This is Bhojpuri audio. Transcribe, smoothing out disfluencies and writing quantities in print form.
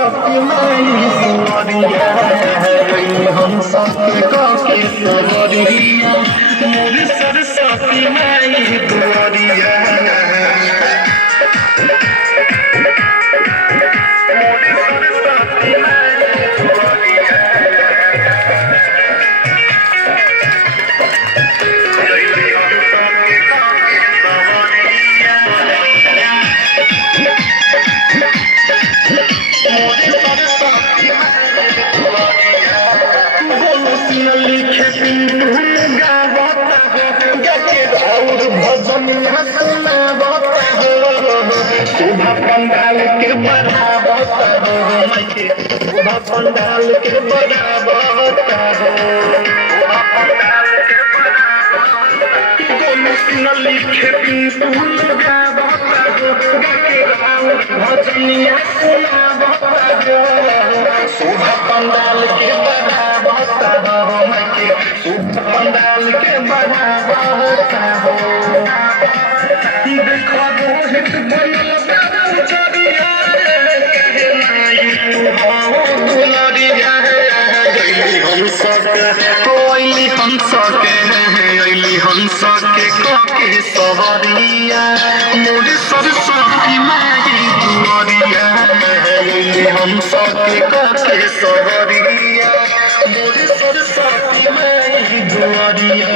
सरस्वती माई दुआरिया हम सबके के सवरिया मोर सरस्वती माई दुआरिया पंडाल के बराबर पंडाल के बराबर लिखे भजनिया शोभा पंडाल के बराबर पंडाल के बराबर देखो रोहित बनल हंस के काके सवरिया मोर सरस्वती माई दुआरिया हंस के काके सवरिया मोर सरस्वती माई दुआरिया